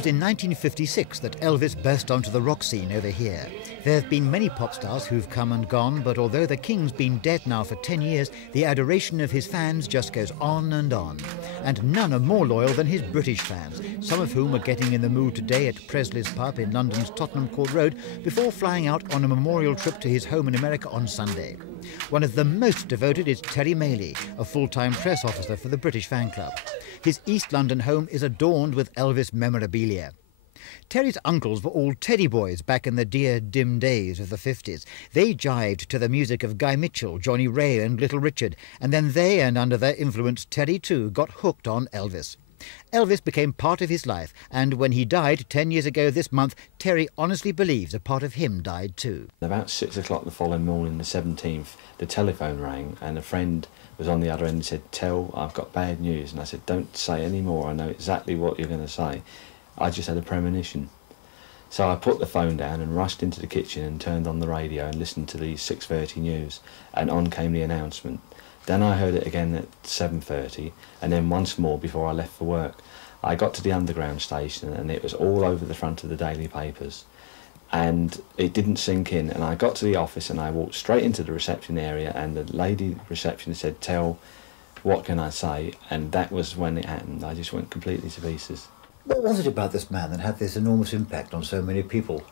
was in 1956 that Elvis burst onto the rock scene over here. There have been many pop stars who've come and gone, but although the King's been dead now for 10 years, the adoration of his fans just goes on and on. And none are more loyal than his British fans, some of whom are getting in the mood today at Presley's pub in London's Tottenham Court Road before flying out on a memorial trip to his home in America on Sunday. One of the most devoted is Terry Mailly, a full-time press officer for the British fan club. His East London home is adorned with Elvis memorabilia. Terry's uncles were all Teddy boys back in the dear dim days of the 50s. They jived to the music of Guy Mitchell, Johnny Ray and Little Richard, and then they, and under their influence Terry too, got hooked on Elvis. Elvis became part of his life, and when he died 10 years ago this month, Terry honestly believes a part of him died too. About 6 o'clock the following morning, the 17th, the telephone rang and a friend was on the other end and said, "Tell, I've got bad news." And I said, "Don't say any more, I know exactly what you're going to say. I just had a premonition." So I put the phone down and rushed into the kitchen and turned on the radio and listened to the 6:30 news, and on came the announcement. Then I heard it again at 7:30 and then once more before I left for work. I got to the underground station and it was all over the front of the daily papers, and it didn't sink in, and I got to the office and I walked straight into the reception area and the lady receptionist said, "Tell, what can I say?" And that was when it happened. I just went completely to pieces. What was it about this man that had this enormous impact on so many people?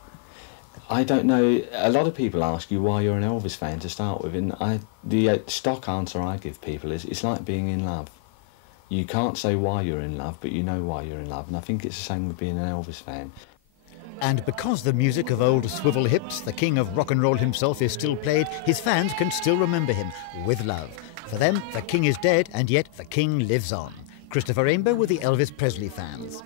I don't know. A lot of people ask you why you're an Elvis fan to start with, and the stock answer I give people is it's like being in love. You can't say why you're in love, but you know why you're in love, and I think it's the same with being an Elvis fan. And because the music of old swivel hips, the king of rock and roll himself, is still played, his fans can still remember him with love. For them, the king is dead, and yet the king lives on. Christopher Rainbow with the Elvis Presley fans.